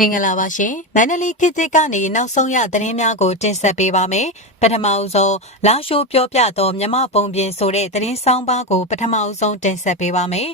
မင်္ဂလာပါရှင်မန္တလေးခေတ်သစ်ကနေနောက်ဆုံးရသတင်းများကိုတင်ဆက်ပေးပါမယ်ပထမအဆုံးလာရှိုးပြောပြသောမြမပုံပြင်ဆိုတဲ့သတင်းဆောင်ပါကိုပထမအဆုံးတင်ဆက်ပေးပါမယ်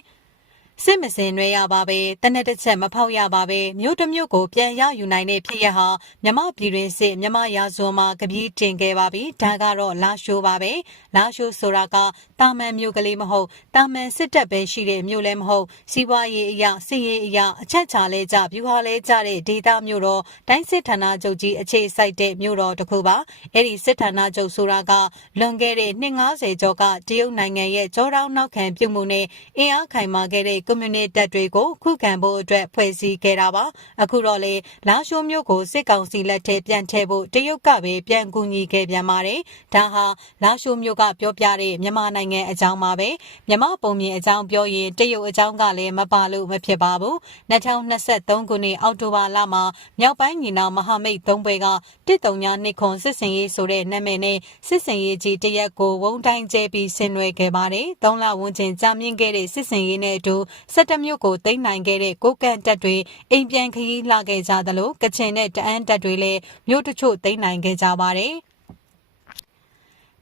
စစ်မစင်ရွဲရပါပဲတနက်တစ်ချက်မဖောက်ရပါပဲမြို့တစ်မြို့ကိုပြန်ရယူနိုင်တဲ့ဖြစ်ရဟာမြမပြည်တွင်စစ်မြမရာဇဝင်မှာကပီးတင်ခဲ့ပါပြီဒါကတော့လာရှိုးပါပဲလာရှိုးဆိုတာကတာမန်မြို့ကလေးမဟုတ်တာမန်စစ်တပ်ပဲရှိတဲ့မြို့လည်းမဟုတ်စီးပွားရေးအရာစစ်ရေးအရာအချက်ချလဲကြဗျူဟာလဲကြတဲ့ဒေသမြို့တော်တိုင်းစစ်ဌာနချုပ်ကြီးအခြေစိုက်တဲ့မြို့တော်တစ်ခုပါအဲ့ဒီစစ်ဌာနချုပ်ဆိုတာကလွန်ခဲ့တဲ့နှစ်90ကျော်ကတရုတ်နိုင်ငံရဲ့ကြောတောင်းနောက်ခံပြုမှုနဲ့အင်အားခိုင်မာခဲ့တဲ့ကွန်မြူနတီတပ်တွေကိုခုခံဖို့အတွက်ဖွဲ့စည်းခဲ့တာပါအခုတော့လေလာရှိုးမြို့ကိုစစ်ကောင်စီလက်ထဲပြန်ထည့်ဖို့တရုတ်ကပဲပြန်ကူညီခဲ့ပြန်ပါတယ်ဒါဟာလာရှိုးမြို့ကပြောပြတဲ့မြန်မာနိုင်ငံအကြောင်းပါပဲမြန်မာပုံမြင်အကြောင်းပြောရင်တရုတ်အကြောင်းကလည်းမပါလို့မဖြစ်ပါဘူး2023ခုနှစ်အောက်တိုဘာလမှာမြောက်ပိုင်းညီနောင်မဟာမိတ်သုံးဘွဲကတစ်တုံညာနှစ်ခွန်စစ်စင်ရေးဆိုတဲ့နာမည်နဲ့စစ်စင်ရေးကြီးတရက်ကိုဝုံတိုင်းကျဲပြီးဆင်နွှဲခဲ့ပါတယ်။သုံးလဝန်းကျင်ကြာမြင့်ခဲ့တဲ့စစ်စင်ရေးနဲ့အတူစစ်တမြို့ကိုသိမ်းနိုင်ခဲ့တဲ့ကိုကန့်တပ်တွေအိမ်ပြန်ခရီးလာခဲ့ကြသလိုကချင်နဲ့တအန်းတပ်တွေလည်းမြို့တချို့သိမ်းနိုင်ခဲ့ကြပါတယ်။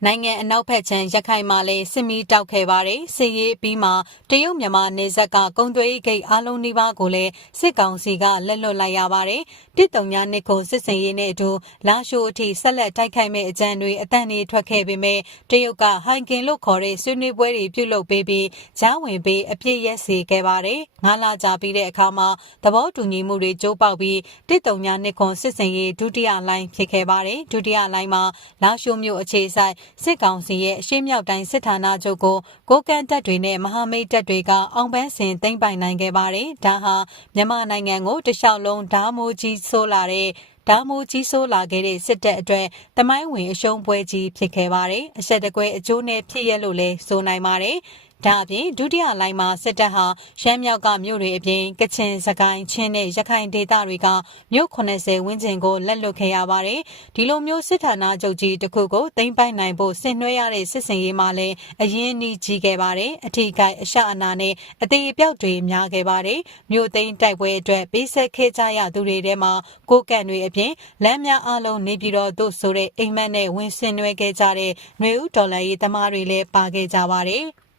နိုင်ငံအနောက်ဘက်ခြမ်းရခိုင်မှာလည်းစစ်မီးတောက်ခဲ့ပါတယ်စစ်ရေးပြီးမှတရုတ်မြန်မာနေဆက်ကကုံသွေးဂိတ်အားလုံးနှိပါကိုလည်းစစ်ကောင်စီကလက်လွတ်လိုက်ရပါတယ်တစ်တုံညာနှစ်ကိုစစ်စင်ရေးနဲ့အတူလာရှိုးအထိဆက်လက်တိုက်ခိုက်မဲ့အကြံတွေအတန်တွေထွက်ခဲ့ပေမဲ့တရုတ်ကဟိုင်ကင်လို့ခေါ်တဲ့ဆွေးနွေးပွဲတွေပြုလုပ်ပေးပြီးဂျားဝင်ပေးအပြစ်ရက်စေခဲ့ပါတယ်ငါလာကြပြီးတဲ့အခါမှာသဘောတူညီမှုတွေကြိုးပေါက်ပြီးတစ်တုံညာနှစ်ခွန်စစ်စင်ရေးဒုတိယလိုင်းဖြစ်ခဲ့ပါတယ်ဒုတိယလိုင်းမှာလာရှိုးမြို့အခြေဆိုင်စစ်ကောင်စီရဲ့အရှိမြောက်တိုင်းစစ်ဌာနချုပ်ကိုကိုကန့်တပ်တွေနဲ့မဟာမိတ်တပ်တွေကအောင်ပန်းစင်သိမ်းပိုင်နိုင်ခဲ့ပါတယ်။ဒါဟာမြန်မာနိုင်ငံကိုတလျှောက်လုံးဓာမိုးကြီးဆိုးလာတဲ့ဒါမိုးကြီးဆိုးလာခဲ့တဲ့စစ်တပ်အတွက်တမိုင်းဝင်အရှုံးပွဲကြီးဖြစ်ခဲ့ပါတယ်။အဆက်တကွဲအကျိုးနဲ့ဖြစ်ရလို့လဲဆိုနိုင်ပါတယ်။ ဒါအပြင်ဒုတိယလိုင်းမှာစစ်တပ်ဟာရှမ်းမြောက်ကမြို့တွေအပြင်ကချင်စကိုင်းချင်းနဲ့ရခိုင်ဒေသတွေကမြို့80ဝန်းကျင်ကိုလက်လွတ်ခဲ့ရပါတယ်။ဒီလိုမျိုးစစ်ဌာနချုပ်ကြီးတစ်ခုကိုသိမ်းပိုက်နိုင်ဖို့ဆင်နွှဲရတဲ့စစ်စင်ရေးမှာလည်းအရင်နှီးကြီးခဲ့ပါတယ်။အထီးကိုက်အရှအနာနဲ့အသေးအပြောက်တွေများခဲ့ပါတယ်။မြို့သိမ်းတိုက်ပွဲအတွက်ပေးဆက်ခဲ့ကြရသူတွေထဲမှာကိုကန့်တွေအပြင်လမ်းများအလုံးနေပြည်တော်သို့ဆိုတဲ့အိမ်မက်နဲ့ဝင်ဆင်နွှဲခဲ့ကြတဲ့ຫນွေဦးဒေါ်လာရေးသမားတွေလည်းပါခဲ့ကြပါတယ်။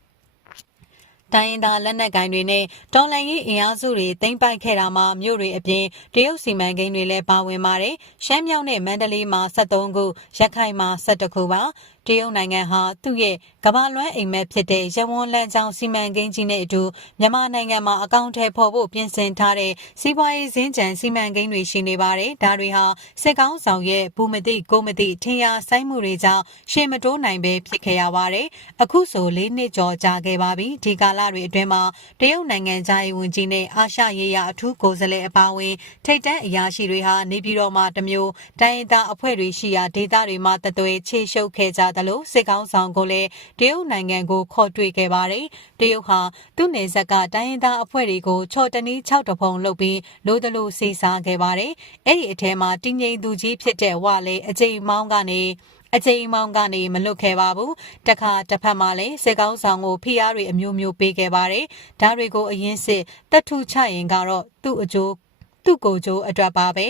တိုင်းရင်းသားလက်နက်ကိုင်တွေနဲ့တော်လှန်ရေးအင်အားစုတွေသိမ်းပိုက်ခဲ့တာမှာမြို့တွေအပြင်တရုတ်စီမံကိန်းတွေလည်းပါဝင်ပါတယ်။ရှမ်းမြောက်နဲ့မန္တလေးမှာ73ခု၊ရခိုင်မှာ17ခုပါ။ တရုတ်နိုင်ငံဟာသူ့ရဲ့ကမ္ဘာလွှမ်းအိမ်မက်ဖြစ်တဲ့ရဝန်းလမ်းကြောင်းစီမံကိန်းကြီးနဲ့အတူမြန်မာနိုင်ငံမှာအကောင့်ထဲပေါ်ဖို့ပြင်ဆင်ထားတဲ့စီးပွားရေးစင်းကြံစီမံကိန်းတွေရှိနေပါတယ်။ဒါတွေဟာစစ်ကောင်းဆောင်ရဲ့ဘူမတိကိုမတိထင်ရဆိုင်မှုတွေကြောင့်ရှေ့မတိုးနိုင်ပဲဖြစ်ခဲ့ရပါတယ်။အခုဆို၄နှစ်ကျော်ကြာခဲ့ပါပြီ။ဒီကာလတွေအတွင်းမှာတရုတ်နိုင်ငံသားရေးဝန်ကြီးနဲ့အာရှရေးရာအထူးကိုယ်စားလှယ်အပါအဝင်ထိပ်တန်းအရာရှိတွေဟာနေပြည်တော်မှာတမျိုးတိုင်းဒေသအဖွဲ့တွေရှိရာဒေသတွေမှာတသွေးချေရှုပ်ခဲ့ကြသလိုစစ်ကောင်းဆောင်ကိုလည်းတရုတ်နိုင်ငံကိုခေါ်တွေ့ခဲ့ပါတယ်။တရုတ်ဟာသူ့နေဆက်ကတိုင်းရင်းသားအဖွဲ့တွေကိုချော်တနီး6တဖုံလုပ်ပြီးလိုတလိုစီစားခဲ့ပါတယ်။အဲ့ဒီအထဲမှာတင်းငိမ်သူကြီးဖြစ်တဲ့ဝလည်းအကြိမ်မောင်းကနေအချိန်မောင်းကနေမလွတ်ခဲ့ပါဘူးတခါတစ်ဖက်မှာလည်းစစ်ကောင်းဆောင်ကိုဖိအားတွေအမျိုးမျိုးပေးခဲ့ပါတယ်ဒါတွေကိုအရင်စစ်တထုချရင်ကတော့သူ့အကျိုးသူ့ကိုယ်ကျိုးအတွက်ပါပဲ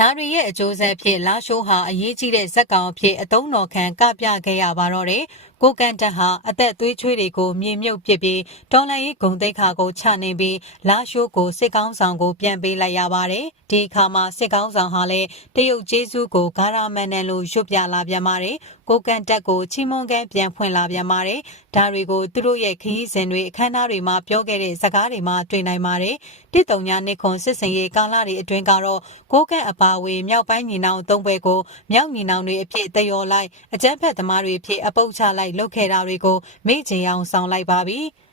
ဒါတွေရဲ့အကျိုးဆက်ဖြစ်လာရှိုးဟာအရေးကြီးတဲ့ဇက်ကောင်အဖြစ်အသုံးတော်ခံကပြခဲ့ရပါတော့တယ်။ကိုကန်တက်ဟာအသက်သွေးချွေးတွေကိုမြေမြုပ်ပစ်ပြီးဒေါ်လာရေးဂုံတိတ်ခါကိုချနေပြီးလာရှိုးကိုစစ်ကောင်းဆောင်ကိုပြန်ပေးလိုက်ရပါတယ်။ဒီအခါမှာစစ်ကောင်းဆောင်ဟာလည်းတရုတ်ကျေးဇူးကိုဂါရမန်နန်လိုရွတ်ပြလာပြန်ပါတယ်။ကိုကန်တက်ကိုချီမွန်ကန်ပြန်ဖွင့်လာပြန်ပါတယ်။ဒါတွေကိုသူတို့ရဲ့ခရီးစဉ်တွေအခမ်းအနားတွေမှာပြောခဲ့တဲ့စကားတွေမှာတွေ့နိုင်ပါတယ်။တစ်တုံညာနှစ်ခွန်စစ်စင်ရေးကာလတွေအတွင်းကတော့ကိုကန်အပါဝေမြောက်ပိုင်းညီနောင်သုံးဘွဲကိုမြောက်ညီနောင်တွေအဖြစ်တယော်လိုက်အကြမ်းဖက်သမားတွေအဖြစ်အပုတ်ချလိုက်လုပ်ခဲ့တာတွေကိုမေ့ချင်အောင်ဆောင်လိုက်ပါပြီ။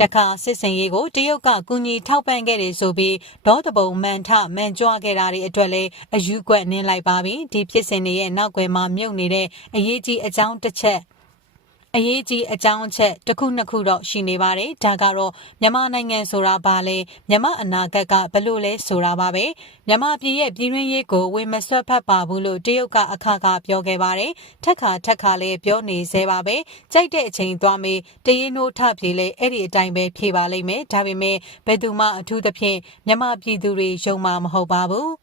တခါစစ်စင်ရေးကိုတရုတ်ကကူညီထောက်ပံ့ခဲ့တယ်ဆိုပြီးဒေါသပုံမန်ထမန်ကြွခဲ့တာတွေအတွက်လည်းအယူကွက်နင်းလိုက်ပါပြီဒီဖြစ်စဉ်တွေရဲ့နောက်ွယ်မှာမြုပ်နေတဲ့အရေးကြီးအကြောင်းတစ်ချက် အရေးကြီးအကြောင်းအချက်တစ်ခုနှစ်ခုတော့ရှိနေပါတယ်။ဒါကတော့မြန်မာနိုင်ငံဆိုတာဘာလဲမြန်မာအနာဂတ်ကဘယ်လိုလဲဆိုတာပါပဲ။မြန်မာပြည်ရဲ့ပြည်တွင်းရေးကိုဝင်မဆွတ်ဖက်ပါဘူးလို့တရုတ်ကအခါခါပြောခဲ့ပါတယ်။ထက်ခါထက်ခါလည်းပြောနေသေးပါပဲ။ကြိုက်တဲ့အချိန်သွားမေးတရင်တို့ထပြေလေအဲ့ဒီအတိုင်းပဲဖြေပါလိမ့်မယ်။ဒါပေမဲ့ဘယ်သူမှအထူးသဖြင့်မြန်မာပြည်သူတွေယုံမှာမဟုတ်ပါဘူး။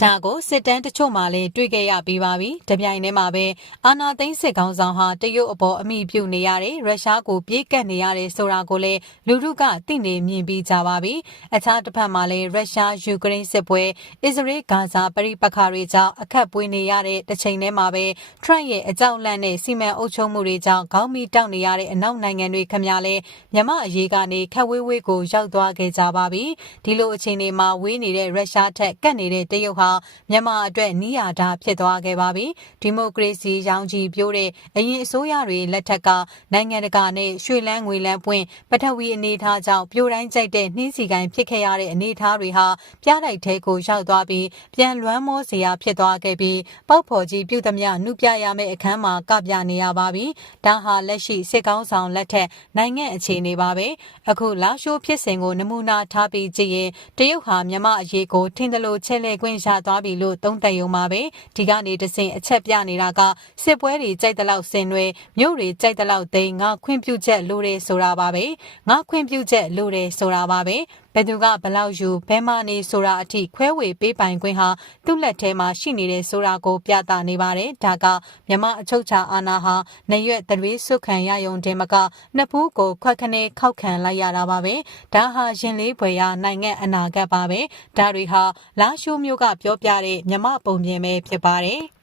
ဒါကိုစစ်တမ်းတချို့မှလည်းတွေ့ခဲ့ရပြီးပါပြီ။တပြိုင်တည်းမှာပဲအာနာသိန်းစစ်ကောင်ဆောင်ဟာတရုတ်အပေါ်အမိပြုနေရတယ်ရုရှားကိုပြေးကပ်နေရတယ်ဆိုတာကိုလည်းလူထုကသိနေမြင်ပြီးကြပါပြီ။အခြားတစ်ဖက်မှာလည်းရုရှားယူကရိန်းစစ်ပွဲအစ္စရေးဂါဇာပဋိပက္ခတွေကြောင့်အခက်ပွေးနေရတဲ့တစ်ချိန်တည်းမှာပဲထရန့်ရဲ့အကြောက်လန့်တဲ့စီမံအုပ်ချုပ်မှုတွေကြောင့်ခေါင်းမီတောက်နေရတဲ့အနောက်နိုင်ငံတွေခမရလဲမြမအရေးကနေခက်ဝေးဝေးကိုရောက်သွားခဲ့ကြပါပြီ။ဒီလိုအချိန်တွေမှာဝေးနေတဲ့ရုရှားထက်ကတ်နေတဲ့တရုတ်ဟာမြန်မာအတွက်နီးယာတာဖြစ်သွားခဲ့ပါပြီဒီမိုကရေစီရောင်ကြီးပြိုးတဲ့အရင်အစိုးရတွေလက်ထက်ကနိုင်ငံတကာနဲ့ရွှေလန်းငွေလန်းပွင့်ပထဝီအနေထားကြောင့်ပြိုတိုင်းကြိုက်တဲ့နှင်းစီကိုင်းဖြစ်ခဲ့ရတဲ့အနေထားတွေဟာပြားတိုက်ထဲကိုရောက်သွားပြီးပြန်လွမ်းမောစရာဖြစ်သွားခဲ့ပြီးပောက်ဖော်ကြီးပြုသမျှနှုပြရမယ့်အခန်းမှာကပြနေရပါပြီဒါဟာလက်ရှိစစ်ကောင်းဆောင်လက်ထက်နိုင်ငံအခြေအနေပါပဲအခုလာရှိုးဖြစ်စဉ်ကိုနမူနာထားပြီးကြည့်ရင်တရုတ်ဟာမြန်မာအရေးကိုထင်သလိုချဲ့လဲခွင့်ရသွားပြီလို့သုံးသပ်ရုံပါပဲဒီကနေတဆင့်အချက်ပြနေတာကစစ်ပွဲတွေကြိုက်တဲ့လောက်ဆင်နွယ်မြို့တွေကြိုက်တဲ့လောက်သိမ်းငါခွင့်ပြုချက်လိုတယ်ဆိုတာပါပဲငါခွင့်ပြုချက်လိုတယ်ဆိုတာပါပဲ ဘယ်သူကဘလောက်ယူဘဲမနေဆိုတာအထိခွဲဝေပေးပိုင်ခွင့်ဟာသူ့လက်ထဲမှာရှိနေတဲ့ဆိုတာကိုပြသနေပါတယ်ဒါကမြမအချုပ်ချာအာဏာဟာနေရွက်တရွေးစွခံရယုံတင်မကနှစ်ဖူးကိုခွက်ခနဲခောက်ခံလိုက်ရတာပါပဲဒါဟာရင်လေးပွေရနိုင်ငံအနာဂတ်ပါပဲဒါတွေဟာလာရှိုးမျိုးကပြောပြတဲ့မြမပုံပြင်ပဲဖြစ်ပါတယ်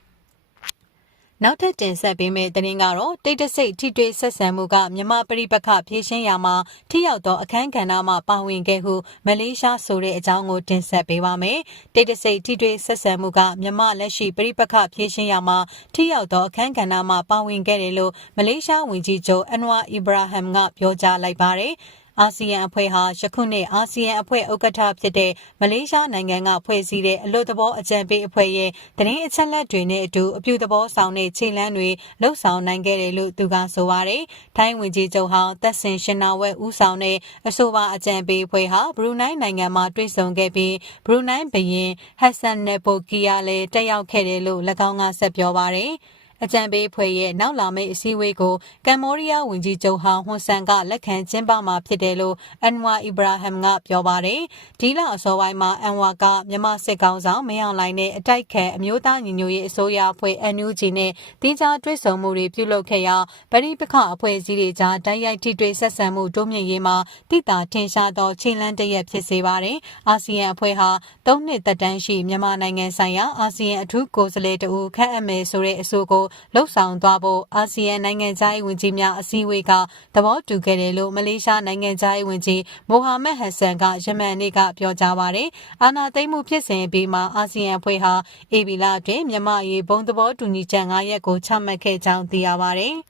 နောက်ထပ်တင်ဆက်ပေးမယ့်သတင်းကတော့တိတ်တဆိတ်ထိတွေ့ဆက်ဆံမှုကမြန်မာပြည်ပခဖြည့်ရှင်းရာမှာထိရောက်သောအခန်းကဏ္ဍမှာပါဝင်ခဲ့ဟုမလေးရှားဆိုတဲ့အကြောင်းကိုတင်ဆက်ပေးပါမယ်။တိတ်တဆိတ်ထိတွေ့ဆက်ဆံမှုကမြန်မာလက်ရှိပြည်ပခဖြည့်ရှင်းရာမှာထိရောက်သောအခန်းကဏ္ဍမှာပါဝင်ခဲ့တယ်လို့မလေးရှားဝန်ကြီးချုပ်အန်ဝါအီဘရာဟမ်ကပြောကြားလိုက်ပါတယ်။ အာဆီယံအဖွဲ့ဟာယခုနှစ်အာဆီယံအဖွဲ့ဥက္ကဋ္ဌဖြစ်တဲ့မလေးရှားနိုင်ငံကဖွဲ့စည်းတဲ့အလို့သဘောအကြံပေးအဖွဲ့ရဲ့တရင်အချက်လက်တွေနဲ့အတူအပြုသဘောဆောင်တဲ့ခြေလှမ်းတွေလှုပ်ဆောင်နိုင်ခဲ့တယ်လို့သူကဆိုပါတယ်။ထိုင်းဝင်ကြီးချုပ်ဟောင်းသက်ဆင်ရှင်နာဝက်ဦးဆောင်တဲ့အဆိုပါအကြံပေးအဖွဲ့ဟာဘရူနိုင်းနိုင်ငံမှာတွေ့ဆုံခဲ့ပြီးဘရူနိုင်းဘရင်ဟက်ဆန်နယ်ပိုကီယာလည်းတက်ရောက်ခဲ့တယ်လို့၎င်းကဆက်ပြောပါတယ်။ အကြံပေးဖွဲ့ရဲ့နောက်လာမယ့်အစည်းအဝေးကိုကမ်ဘောဒီးယားဝန်ကြီးချုပ်ဟောင်းဟွန်ဆန်ကလက်ခံကျင်းပမှာဖြစ်တယ်လို့အန်ဝါအီဘရာဟမ်ကပြောပါတယ်။ဒီလအစောပိုင်းမှာအန်ဝါကမြန်မာစစ်ကောင်ဆောင်မင်းအောင်လှိုင်နဲ့အတိုက်ခံအမျိုးသားညီညွတ်ရေးအစိုးရအဖွဲ့ NUG နဲ့တင်းကြားတွဲဆုံမှုတွေပြုလုပ်ခဲ့ရာဗတိပခအဖွဲ့အစည်းတွေကြားတိုက်ရိုက်ထိတွေ့ဆက်ဆံမှုတိုးမြင့်ရေးမှာတိတာထင်ရှားသောခြေလှမ်းတစ်ရပ်ဖြစ်စေပါတယ်။အာဆီယံအဖွဲ့ဟာ၃နှစ်သက်တမ်းရှိမြန်မာနိုင်ငံဆိုင်ရာအာဆီယံအထူးကိုယ်စားလှယ်တဦးခန့်အပ်မယ်ဆိုတဲ့အဆိုကိုလှုပ်ဆောင်သွားဖို့အာဆီယံနိုင်ငံသားရေးဝန်ကြီးများအစည်းအဝေးကသဘောတူခဲ့တယ်လို့မလေးရှားနိုင်ငံသားရေးဝန်ကြီးမိုဟာမက်ဟန်ဆန်ကယမန်နေ့ကပြောကြားပါတယ်။အာဏာသိမ်းမှုဖြစ်စဉ်အပြီးမှာအာဆီယံအဖွဲ့ဟာအေဘီလာအတွင်းမြန်မာရေးဘုံသဘောတူညီချက်၅ရပ်ကိုချမှတ်ခဲ့ကြောင်းသိရပါတယ်။